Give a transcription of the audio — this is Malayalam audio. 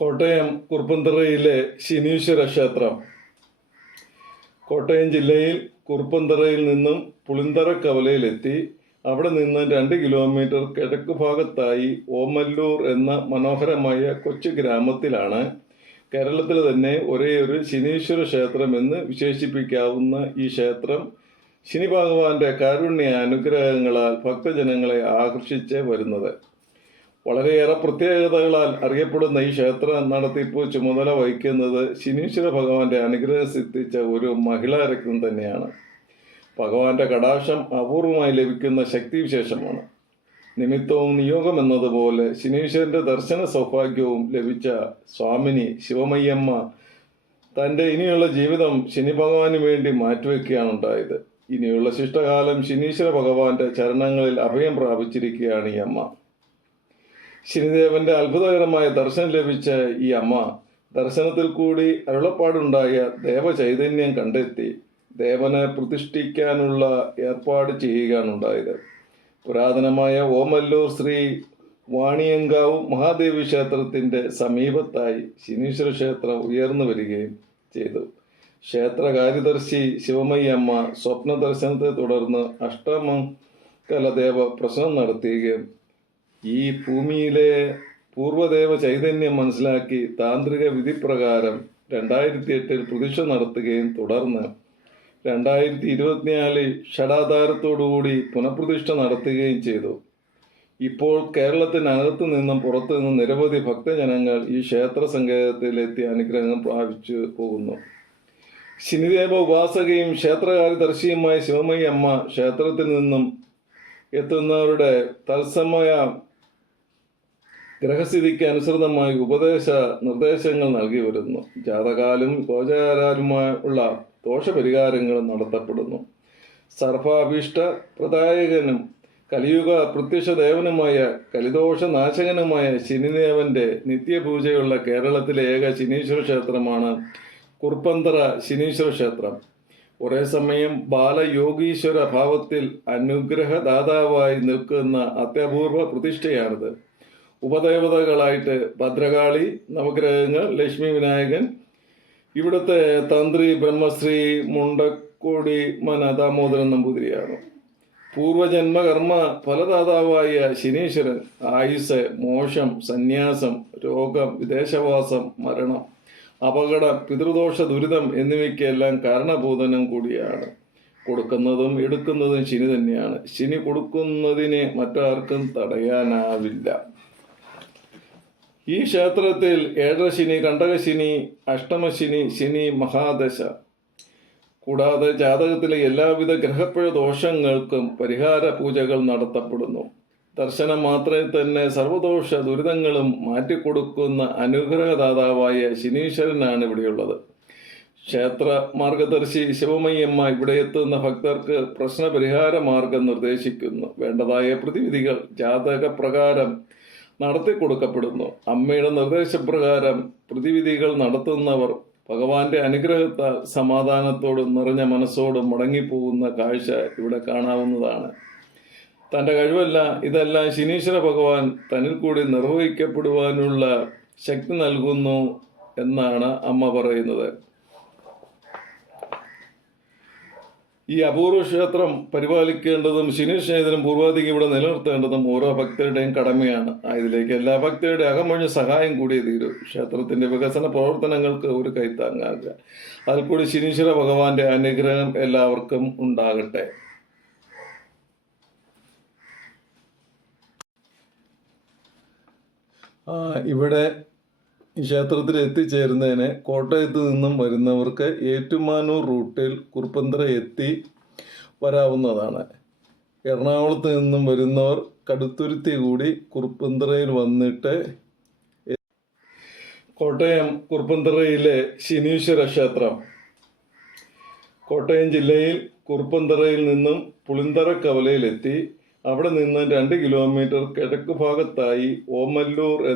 കോട്ടയം കുറുപ്പന്തറയിലെ ശനീശ്വര ക്ഷേത്രം. കോട്ടയം ജില്ലയിൽ കുറുപ്പന്തറയിൽ നിന്നും പുളിന്തറ കവലയിലെത്തി. അവിടെ നിന്ന് രണ്ട് കിലോമീറ്റർ കിഴക്ക് ഭാഗത്തായി ഓമല്ലൂർ എന്ന മനോഹരമായ കൊച്ചു ഗ്രാമത്തിലാണ് കേരളത്തിൽ തന്നെ ഒരേ ഒരു ശനീശ്വര ക്ഷേത്രം എന്ന് വിശേഷിപ്പിക്കാവുന്ന ഈ ക്ഷേത്രം ശനി ഭഗവാന്റെ കാരുണ്യ അനുഗ്രഹങ്ങളാൽ ഭക്തജനങ്ങളെ ആകർഷിച്ച് വരുന്നത്. വളരെയേറെ പ്രത്യേകതകളാൽ അറിയപ്പെടുന്ന ഈ ക്ഷേത്ര നടത്തിപ്പ് ചുമതല വഹിക്കുന്നത് ശനീശ്വര ഭഗവാന്റെ അനുഗ്രഹം സിദ്ധിച്ച ഒരു മഹിളാ രത്നം തന്നെയാണ്. ഭഗവാന്റെ കടാക്ഷം അപൂർവമായി ലഭിക്കുന്ന ശക്തിവിശേഷമാണ്. നിമിത്തവും നിയോഗം എന്നതുപോലെ ശനീശ്വരന്റെ ദർശന സൗഭാഗ്യവും ലഭിച്ച സ്വാമിനി ശിവമയ്യമ്മ തന്റെ ഇനിയുള്ള ജീവിതം ശനി ഭഗവാന് വേണ്ടി മാറ്റിവെക്കുകയാണ് ഉണ്ടായത്. ഇനിയുള്ള ശിഷ്ടകാലം ശനീശ്വര ഭഗവാന്റെ ചരണങ്ങളിൽ അഭയം പ്രാപിച്ചിരിക്കുകയാണ് ഈ അമ്മ. ശനിദേവന്റെ അത്ഭുതകരമായ ദർശനം ലഭിച്ച ഈ അമ്മ ദർശനത്തിൽ കൂടി അരുളപ്പാടുണ്ടായ ദേവചൈതന്യം കണ്ടെത്തി ദേവനെ പ്രതിഷ്ഠിക്കാനുള്ള ഏർപ്പാട് ചെയ്യുകയാണ് ഉണ്ടായത്. പുരാതനമായ ഓമല്ലൂർ ശ്രീ വാണിയങ്കാവ് മഹാദേവി ക്ഷേത്രത്തിന്റെ സമീപത്തായി ശനീശ്വര ക്ഷേത്രം ഉയർന്നു വരികയും ചെയ്തു. ക്ഷേത്ര കാര്യദർശി ശിവമയ്യമ്മ സ്വപ്ന ദർശനത്തെ തുടർന്ന് അഷ്ടമംഗലദേവ പ്രശ്നം നടത്തുകയും ഈ ഭൂമിയിലെ പൂർവദേവ ചൈതന്യം മനസ്സിലാക്കി താന്ത്രിക വിധിപ്രകാരം രണ്ടായിരത്തി എട്ടിൽ പ്രതിഷ്ഠ നടത്തുകയും തുടർന്ന് രണ്ടായിരത്തി ഇരുപത്തിനാലിൽ ഷടാധാരത്തോടുകൂടി പുനഃപ്രതിഷ്ഠ നടത്തുകയും ചെയ്തു. ഇപ്പോൾ കേരളത്തിനകത്തു നിന്നും പുറത്തു നിന്നും നിരവധി ഭക്തജനങ്ങൾ ഈ ക്ഷേത്ര സങ്കേതത്തിലെത്തി അനുഗ്രഹം പ്രാപിച്ചു പോകുന്നു. ശനിദേവ ഉപാസകയും ക്ഷേത്രകാര്യദർശിയുമായ ശിവമയ്യ അമ്മ ക്ഷേത്രത്തിൽ നിന്നും എത്തുന്നവരുടെ തത്സമയ ഗ്രഹസ്ഥിതിക്ക് അനുസൃതമായി ഉപദേശ നിർദ്ദേശങ്ങൾ നൽകി വരുന്നു. ജാതകാലും ഗോചാരാലുമായുള്ള ദോഷപരിഹാരങ്ങൾ നടത്തപ്പെടുന്നു. സർവാഭീഷ്ട പ്രദായകനും കലിയുഗ പ്രത്യക്ഷ ദേവനുമായ കലിദോഷ നാശകനുമായ ശനിദേവന്റെ നിത്യപൂജയുള്ള കേരളത്തിലെ ഏക ശനീശ്വര ക്ഷേത്രമാണ് കുർപ്പന്തറ ശനീശ്വര ക്ഷേത്രം. ഒരേ സമയം ബാലയോഗീശ്വര ഭാവത്തിൽ അനുഗ്രഹദാതാവായി നിൽക്കുന്ന അത്യപൂർവ പ്രതിഷ്ഠയാണിത്. ഉപദേവതകളായിട്ട് ഭദ്രകാളി നവഗ്രഹങ്ങൾ ലക്ഷ്മി വിനായകൻ ഇവിടുത്തെ തന്ത്രി ബ്രഹ്മശ്രീ മുണ്ടക്കോടി മന ദാമോദരൻ നമ്പൂതിരിയാണ്. പൂർവജന്മകർമ്മ ഫലദാതാവായ ശനീശ്വരൻ ആയുസ് മോശം സന്യാസം രോഗം വിദേശവാസം മരണം അപകടം പിതൃദോഷ ദുരിതം എന്നിവയ്ക്കെല്ലാം കാരണഭൂതനം കൂടിയാണ്. കൊടുക്കുന്നതും എടുക്കുന്നതും ശനി തന്നെയാണ്. ശനി കൊടുക്കുന്നതിനെ മറ്റാർക്കും തടയാനാവില്ല. ഈ ക്ഷേത്രത്തിൽ ഏഴരശിനി കണ്ടകശിനി അഷ്ടമശിനി ശനി മഹാദശ. കൂടാതെ ജാതകത്തിലെ എല്ലാവിധ ഗ്രഹപ്പുഴ ദോഷങ്ങൾക്കും പരിഹാര പൂജകൾ നടത്തപ്പെടുന്നു. ദർശനം മാത്രമേ തന്നെ സർവദോഷ ദുരിതങ്ങളും മാറ്റിക്കൊടുക്കുന്ന അനുഗ്രഹദാതാവായ ശനീശ്വരനാണ് ഇവിടെയുള്ളത്. ക്ഷേത്ര മാർഗദർശി ശിവമയ്യമ്മ ഇവിടെ എത്തുന്ന ഭക്തർക്ക് പ്രശ്നപരിഹാര മാർഗം നിർദ്ദേശിക്കുന്നു. വേണ്ടതായ പ്രതിവിധികൾ ജാതക പ്രകാരം നടത്തി കൊടുക്കപ്പെടുന്നു. അമ്മയുടെ നിർദ്ദേശപ്രകാരം പ്രതിവിധികൾ നടത്തുന്നവർ ഭഗവാന്റെ അനുഗ്രഹത്താൽ സമാധാനത്തോടും നിറഞ്ഞ മനസ്സോടും മടങ്ങിപ്പോകുന്ന കാഴ്ച ഇവിടെ കാണാവുന്നതാണ്. തന്റെ കഴിവല്ല ഇതെല്ലാം ശനീശ്വര ഭഗവാൻ തന്നിൽ കൂടി നിർവഹിക്കപ്പെടുവാനുള്ള ശക്തി നൽകുന്നു എന്നാണ് അമ്മ പറയുന്നത്. ഈ അപൂർവ ക്ഷേത്രം പരിപാലിക്കേണ്ടതും ശനീശ്വരനും പൂർവാധികം ഇവിടെ നിലനിർത്തേണ്ടതും ഓരോ ഭക്തരുടെയും കടമയാണ്. ഇതിലേക്ക് എല്ലാ ഭക്തരുടെ അകമൊഴിഞ്ഞ സഹായം കൂടിയേ തീരൂ. ക്ഷേത്രത്തിന്റെ വികസന പ്രവർത്തനങ്ങൾക്ക് ഒരു കൈത്താങ്ങാകുക അതിൽ കൂടി ശനീശ്വര ഭഗവാന്റെ അനുഗ്രഹം എല്ലാവർക്കും ഉണ്ടാകട്ടെ. ഇവിടെ ക്ഷേത്രത്തിൽ എത്തിച്ചേരുന്നതിന് കോട്ടയത്ത് നിന്നും വരുന്നവർക്ക് ഏറ്റുമാനൂർ റൂട്ടിൽ കുറുപ്പന്തറ എത്തി വരാവുന്നതാണ്. എറണാകുളത്ത് നിന്നും വരുന്നവർ കടുത്തുരുത്തി കൂടി കുറുപ്പന്തറയിൽ വന്നിട്ട് കോട്ടയം കുറുപ്പന്തറയിലെ ശനീശ്വര ക്ഷേത്രം. കോട്ടയം ജില്ലയിൽ കുറുപ്പന്തറയിൽ നിന്നും പുളിന്തറ കവലയിലെത്തി. അവിടെ നിന്ന് രണ്ട് കിലോമീറ്റർ കിഴക്ക് ഭാഗത്തായി ഓമല്ലൂർ എന്ന